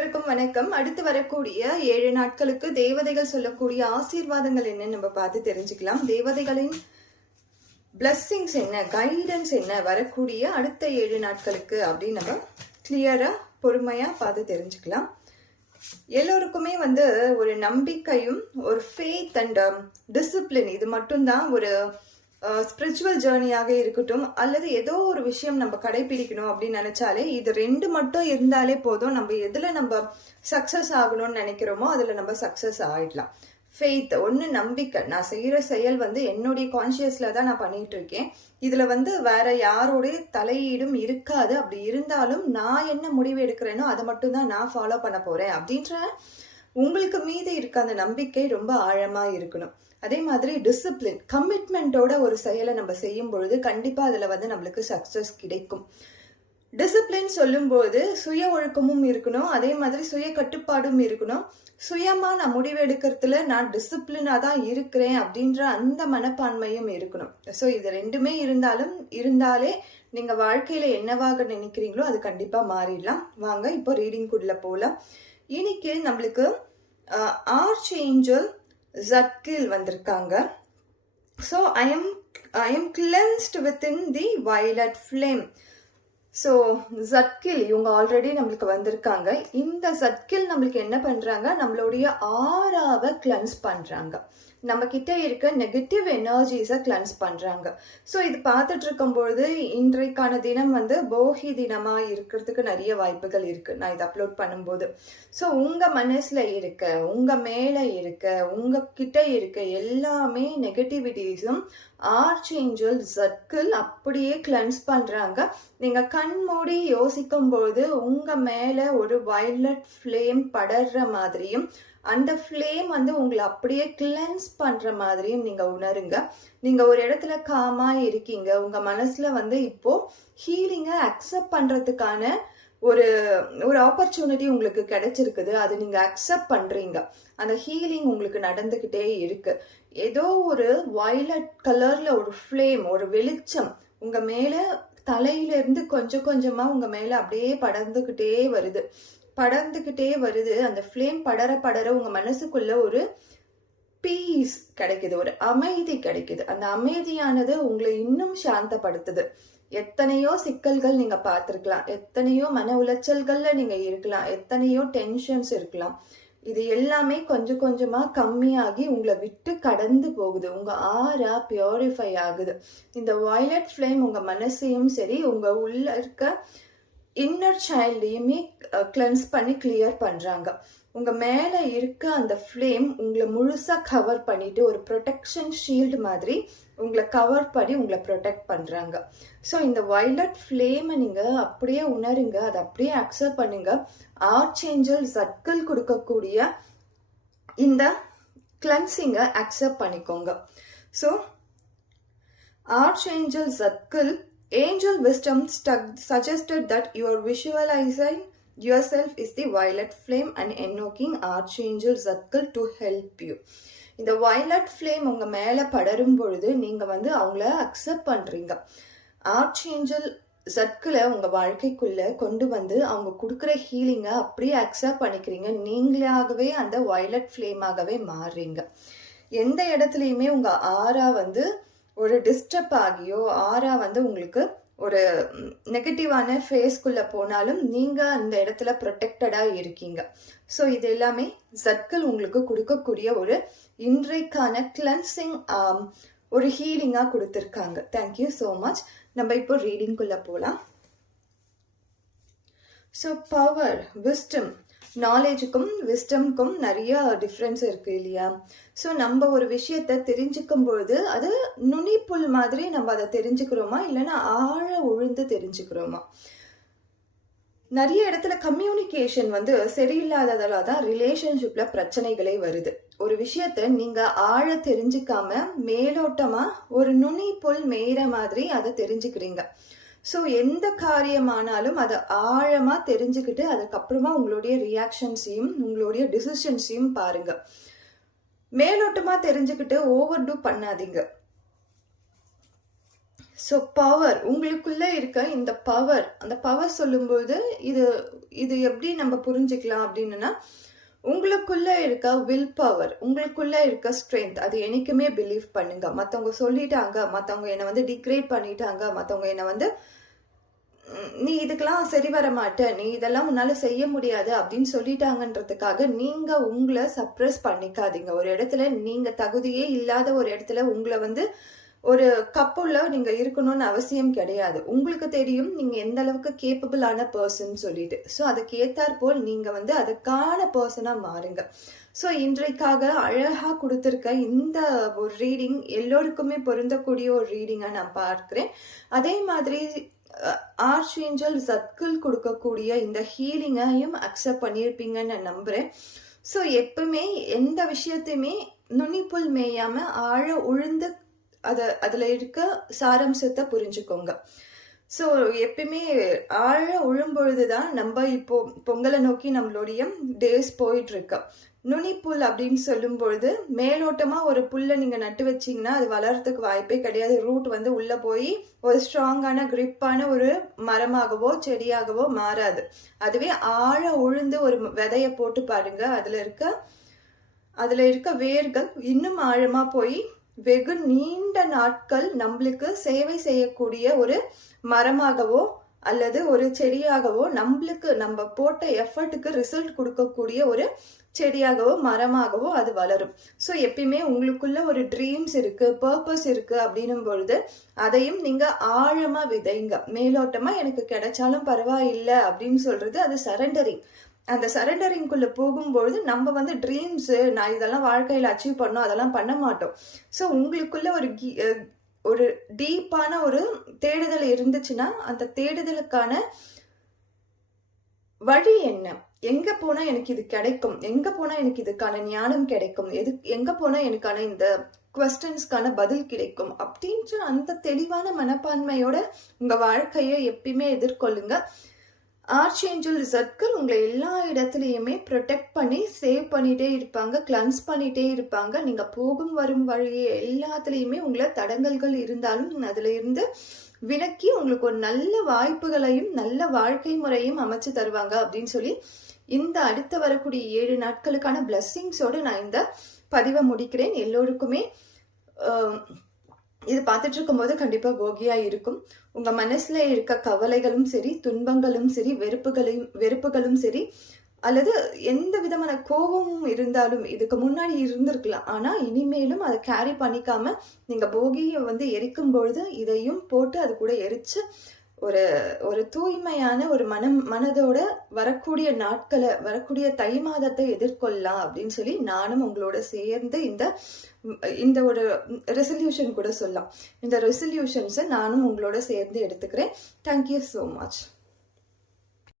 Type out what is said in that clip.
அனைவருக்கும் வணக்கம். அடுத்து வரக்கூடிய ஏழு நாட்களுக்கு தேவதைகள் சொல்லக்கூடிய ஆசீர்வாதங்கள் என்னன்னு நம்ம பார்த்து தெரிஞ்சுக்கலாம். தேவதைகளின் பிளஸ்ஸிங்ஸ் என்ன கைடன்ஸ் என்ன வரக்கூடிய அடுத்த ஏழு நாட்களுக்கு அப்படின்னு நம்ம கிளியரா பொறுமையா பார்த்து தெரிஞ்சுக்கலாம். எல்லோருக்குமே வந்து ஒரு நம்பிக்கையும் ஒரு ஃபேத் அண்ட் டிசிப்ளின் இது மட்டும்தான் ஒரு ஸ்பிரிச்சுவல் ஜேர்னியாக இருக்கட்டும் அல்லது ஏதோ ஒரு விஷயம் நம்ம கடைபிடிக்கணும் அப்படின்னு நினைச்சாலே இது ரெண்டு மட்டும் இருந்தாலே போதும். நம்ம எதுல நம்ம சக்சஸ் ஆகணும்னு நினைக்கிறோமோ அதுல நம்ம சக்சஸ் ஆயிடலாம். ஃபெய்த் ஒன்று நம்பிக்கை. நான் செய்கிற செயல் வந்து என்னுடைய கான்ஷியஸில் தான் நான் பண்ணிகிட்டு இருக்கேன். இதில் வந்து வேற யாரோடைய தலையீடும் இருக்காது. அப்படி இருந்தாலும் நான் என்ன முடிவு எடுக்கிறேனோ அதை மட்டும் தான் நான் ஃபாலோ பண்ண போகிறேன் அப்படின்ற உங்களுக்கு மீது இருக்க அந்த நம்பிக்கை ரொம்ப ஆழமா இருக்கணும். அதே மாதிரி டிசிப்ளின் கமிட்மெண்ட்டோட ஒரு செயலை நம்ம செய்யும் பொழுது கண்டிப்பா அதுல வந்து நம்மளுக்கு சக்சஸ் கிடைக்கும். டிசிப்ளின் சொல்லும்போது சுய ஒழுக்கமும் இருக்கணும். அதே மாதிரி சுய கட்டுப்பாடும் இருக்கணும். சுயமா நான் முடிவு எடுக்கிறதுல நான் டிசிப்ளினா தான் இருக்கிறேன் அப்படின்ற அந்த மனப்பான்மையும் இருக்கணும். ஸோ இது ரெண்டுமே இருந்தாலும் இருந்தாலே நீங்க வாழ்க்கையில என்னவாக நினைக்கிறீங்களோ அது கண்டிப்பா மாறிடலாம். வாங்க இப்போ ரீடிங் குள்ள போகலாம் இன்னைக்கு நம்மளுக்கு ஆர்ச் ஏஞ்சல் ஜட்கில் வந்திருக்காங்க. So I am I am cleansed within the violet flame so Zadkiel இவங்க ஆல்ரெடி நம்மளுக்கு வந்திருக்காங்க. இந்த ஜட்கில் நம்மளுக்கு என்ன பண்ணுறாங்க நம்மளுடைய ஆறாவை கிளன்ஸ் பண்ணுறாங்க நம்ம கிட்ட இருக்க நெகட்டிவ் எனர்ஜிஸை கிளன்ஸ் பண்ணுறாங்க ஸோ இது பார்த்துட்டு இருக்கும்பொழுது இன்றைக்கான தினம் வந்து போகி தினமாக இருக்கிறதுக்கு நிறைய வாய்ப்புகள் இருக்கு. நான் இதை அப்லோட் பண்ணும்போது. ஸோ உங்க மனசுல இருக்க உங்க மேலே இருக்க உங்க கிட்ட இருக்க எல்லாமே நெகட்டிவிட்டிஸும் ஆர்ச் ஏஞ்சல் சர்க்கிள் அப்படியே கிளன்ஸ் பண்ணுறாங்க நீங்கள் கண் மூடி யோசிக்கும் பொழுது உங்கள் மேலே ஒரு வயலட் ஃப்ளேம் படர்ற மாதிரியும் அந்த ஃப்ளேம் வந்து உங்களை அப்படியே கிளென்ஸ் பண்ணுற மாதிரியும் நீங்கள் உணருங்க. நீங்கள் ஒரு இடத்துல காமாக இருக்கீங்க. உங்கள் மனசில் வந்து இப்போது ஹீலிங்கை அக்செப்ட் பண்ணுறதுக்கான ஒரு ஒரு ஆப்பர்ச்சுனிட்டி உங்களுக்கு கிடைச்சிருக்குது. அது நீங்கள் அக்செப்ட் பண்ணுறீங்க அந்த ஹீலிங் உங்களுக்கு நடந்துக்கிட்டே இருக்கு. ஏதோ ஒரு வயலட் கலரில் ஒரு ஃப்ளேம் ஒரு வெளிச்சம் உங்கள் மேலே தலையிலேருந்து கொஞ்சம் கொஞ்சமாக உங்கள் மேலே அப்படியே படர்ந்துக்கிட்டே வருது. படர்ந்துக்கிட்டே வருது. அந்த ஃப்ளேம் படர படர உங்கள் மனசுக்குள்ள ஒரு பீஸ் கிடைக்குது. ஒரு அமைதி கிடைக்குது. அந்த அமைதியானது உங்களை இன்னும் சாந்தப்படுத்துது. எத்தனையோ சிக்கல்கள் நீங்க பார்த்துருக்கலாம். எத்தனையோ மன உளைச்சல்கள்ல நீங்க இருக்கலாம். எத்தனையோ டென்ஷன்ஸ் இருக்கலாம். இது எல்லாமே கொஞ்சம் கொஞ்சமா கம்மியாகி உங்களை விட்டு கடந்து போகுது. உங்க ஆறா பியூரிஃபை ஆகுது. இந்த வயலட் ஃப்ளேம் உங்க மனசையும் சரி உங்க உள்ள இருக்க இன்னர் சைல்ட்லேயுமே கிளென்ஸ் பண்ணி கிளியர் பண்ணுறாங்க உங்கள் மேலே இருக்க அந்த ஃப்ளேம் உங்களை முழுசாக கவர் பண்ணிட்டு ஒரு ப்ரொடெக்ஷன் ஷீல்டு மாதிரி உங்களை கவர் பண்ணி உங்களை ப்ரொடெக்ட் பண்ணுறாங்க ஸோ இந்த வைலட் ஃப்ளேமை நீங்கள் அப்படியே உணருங்க. அதை அப்படியே அக்செப்ட் பண்ணுங்க. ஆர்ச் ஏஞ்சல் சர்க்கிள் கொடுக்கக்கூடிய இந்த கிளன்சிங்கை அக்செப்ட் பண்ணிக்கோங்க. So archangel circle Angel wisdom suggested that you are visualizing yourself is the violet flame and invoking Archangel circle to help you. இந்த வயலட் ஃப்ளேம் உங்கள் மேலே படரும் பொழுது நீங்கள் வந்து அவங்கள அக்செப்ட் பண்ணுறீங்க ஆர்ச் ஏஞ்சல் சர்க்கிளை உங்கள் வாழ்க்கைக்குள்ளே கொண்டு வந்து அவங்க கொடுக்குற ஹீலிங்கை அப்படியே அக்செப்ட் பண்ணிக்கிறீங்க. நீங்களாகவே அந்த வயலட் ஃப்ளேமாகவே மாறுறீங்க. எந்த இடத்துலையுமே உங்கள் ஆறா வந்து ஒரு டிஸ்டர்ப் ஆகியோ ஆறா வந்து உங்களுக்கு ஒரு நெகட்டிவான ஃபேஸ்க்குள்ளே போனாலும் நீங்க அந்த இடத்துல ப்ரொடெக்டடா இருக்கீங்க. ஸோ இது எல்லாமே சர்க்கிள் உங்களுக்கு கொடுக்கக்கூடிய ஒரு இன்றைக்கான கிளன்சிங் um, ஒரு ஹீலிங்காக கொடுத்துருக்காங்க. தேங்க்யூ ஸோ மச் நம்ம இப்போ ரீடிங்குள்ள போகலாம் ஸோ பவர் விஸ்டம் நாலேஜுக்கும் விஸ்டம்க்கும் நிறைய டிஃப்ரென்ஸ் இருக்கு இல்லையா? ஸோ நம்ம ஒரு விஷயத்த தெரிஞ்சுக்கும் பொழுது அது நுனிப்புல் மாதிரி நம்ம அதை தெரிஞ்சுக்கிறோமா? இல்லைன்னா ஆழ உழுந்து தெரிஞ்சுக்கிறோமா? நிறைய இடத்துல கம்யூனிகேஷன் வந்து சரியில்லாததால தான் ரிலேஷன்ஷிப்ல பிரச்சனைகளே வருது. ஒரு விஷயத்த நீங்க ஆழ தெரிஞ்சுக்காம மேலோட்டமா ஒரு நுனி புல் மேயிற மாதிரி அதை தெரிஞ்சுக்கிறீங்க. ஸோ எந்த காரியமானாலும் அதை ஆழமாக தெரிஞ்சுக்கிட்டு அதுக்கப்புறமா உங்களுடைய ரியாக்ஷன்ஸையும் உங்களுடைய டிசிஷன்ஸையும் பாருங்க. மேலோட்டமாக தெரிஞ்சுக்கிட்டு ஓவர் டூ பண்ணாதீங்க. ஸோ பவர் உங்களுக்குள்ளே இருக்க இந்த பவர் அந்த பவர் சொல்லும்போது இது இது எப்படி நம்ம புரிஞ்சுக்கலாம் அப்படின்னா உங்களுக்குள்ள இருக்க வில் பவர் உங்களுக்குள்ள இருக்க ஸ்ட்ரென்த் அது என்னைக்குமே பிலீவ் பண்ணுங்க. மற்றவங்க சொல்லிட்டாங்க மற்றவங்க என்னை வந்து டிக்ரேட் பண்ணிட்டாங்க மற்றவங்க என்னை வந்து நீ இதுக்கெல்லாம் சரி வர மாட்ட நீ இதெல்லாம் உன்னால செய்ய முடியாது அப்படின்னு சொல்லிட்டாங்கன்றதுக்காக நீங்க உங்களை சப்ரஸ் பண்ணிக்காதீங்க. ஒரு இடத்துல நீங்க தகுதியே இல்லாத ஒரு இடத்துல உங்களை வந்து ஒரு கப்புள்ள நீங்க இருக்கணும்னு அவசியம் கிடையாது. உங்களுக்கு தெரியும் நீங்க எந்த அளவுக்கு கேப்பபிளான பர்சன் சொல்லிட்டு. ஸோ அதுக்கு ஏத்தாற்போல் நீங்க வந்து அதுக்கான பர்சனா மாறுங்க. ஸோ இன்றைக்காக அழகா கொடுத்துருக்க இந்த ஒரு ரீடிங் எல்லோருக்குமே பொருந்தக்கூடிய ஒரு ரீடிங்கை நான் பார்க்கிறேன். அதே மாதிரி ஆர்ச் ஏஞ்சல் சர்க்கிள் கொடுக்கக்கூடிய இந்த ஹீலிங்கையும் அக்செப்ட் பண்ணியிருப்பீங்கன்னு நான் நம்புறேன். ஸோ எப்பவுமே எந்த விஷயத்தையுமே நுனிப்புல் மேயாம ஆழ உழுந்து அதை அதில் இருக்க சாரம்சத்தை புரிஞ்சுக்கோங்க. ஸோ எப்பயுமே ஆழ உழும்பொழுது தான் நம்ம இப்போ பொங்கலை நோக்கி நம்மளுடைய டேஸ் போயிட்டு இருக்கு நுனிப்புல் அப்படின்னு சொல்லும் பொழுது ஒரு புல்லை நீங்கள் நட்டு வச்சிங்கன்னா அது வளர்றதுக்கு வாய்ப்பே கிடையாது. ரூட் வந்து உள்ளே போய் ஒரு ஸ்ட்ராங்கான கிரிப்பான ஒரு மரமாகவோ செடியாகவோ மாறாது. அதுவே ஆழ உழுந்து ஒரு விதைய போட்டு பாருங்க. அதில் இருக்க அதில் இருக்க வேர்கள் இன்னும் ஆழமாக போய் வெகு நீண்ட நாட்கள் நம்மளுக்கு சேவை செய்யக்கூடிய ஒரு மரமாகவோ அல்லது ஒரு செடியாகவோ நம்மளுக்கு நம்ம போட்ட எஃபர்ட்டுக்கு ரிசல்ட் கொடுக்கக்கூடிய ஒரு செடியாகவோ மரமாகவோ அது வளரும். ஸோ எப்பயுமே உங்களுக்குள்ள ஒரு ட்ரீம்ஸ் இருக்கு பர்பஸ் இருக்கு அப்படின்னும் பொழுது அதையும் நீங்க ஆழமா விதைங்க. மேலோட்டமா எனக்கு கிடைச்சாலும் பரவாயில்லை அப்படின்னு சொல்றது அது சரண்டரிங் அந்த சரண்டரிங்குள்ளே போகும்பொழுது நம்ம வந்து ட்ரீம்ஸு நான் இதெல்லாம் வாழ்க்கையில் அச்சீவ் பண்ணோம் அதெல்லாம் பண்ண மாட்டோம். ஸோ உங்களுக்குள்ள ஒரு கி- ஒரு டீப்பான ஒரு தேடுதல் இருந்துச்சுன்னா அந்த தேடுதலுக்கான வழி என்ன? எங்க போனா எனக்கு இது கிடைக்கும்? எங்க போனா எனக்கு இதுக்கான ஞானம் கிடைக்கும்? எது எங்க போனா எனக்கான இந்த கொஸ்டின்ஸ்க்கான பதில் கிடைக்கும்? அப்படின்ற அந்த தெளிவான மனப்பான்மையோட உங்க வாழ்க்கையை எப்பயுமே எதிர்கொள்ளுங்க. ஆர்ச்சேஞ்சல் ரிசர்ட்கள் உங்களை எல்லா இடத்துலையுமே ப்ரொடெக்ட் பண்ணி சேவ் பண்ணிகிட்டே இருப்பாங்க கிளன்ஸ் பண்ணிகிட்டே இருப்பாங்க. நீங்கள் போகும் வரும் வழி எல்லாத்துலேயுமே உங்களை தடங்கல்கள் இருந்தாலும் அதுல இருந்து விலக்கி உங்களுக்கு ஒரு நல்ல வாய்ப்புகளையும் நல்ல வாழ்க்கை முறையும் அமைச்சு தருவாங்க அப்படின்னு சொல்லி இந்த அடுத்து வரக்கூடிய ஏழு நாட்களுக்கான பிளஸ்ஸிங்ஸோடு நான் இந்த பதிவை முடிக்கிறேன். எல்லோருக்குமே இது பார்த்துட்டு இருக்கும்போது கண்டிப்பா போகியா இருக்கும். உங்க மனசுல இருக்க கவலைகளும் சரி துன்பங்களும் சரி வெறுப்புகளையும் வெறுப்புகளும் சரி அல்லது எந்த விதமான கோபமும் இருந்தாலும் இதுக்கு முன்னாடி இருந்திருக்கலாம். ஆனா இனிமேலும் அதை கேரி பண்ணிக்காம நீங்க போகியை வந்து எரிக்கும் பொழுது இதையும் போட்டு அது கூட எரிச்சு ஒரு ஒரு தூய்மையான ஒரு மனம் மனதோட வரக்கூடிய நாட்களை வரக்கூடிய தை மாதத்தை எதிர்கொள்ளலாம் அப்படின்னு சொல்லி நானும் உங்களோட சேர்ந்து இந்த இந்த ஒரு ரெசல்யூஷன் கூட சொல்லலாம். இந்த ரெசல்யூஷன்ஸை நானும் உங்களோட சேர்ந்து எடுத்துக்கிறேன். Thank you so much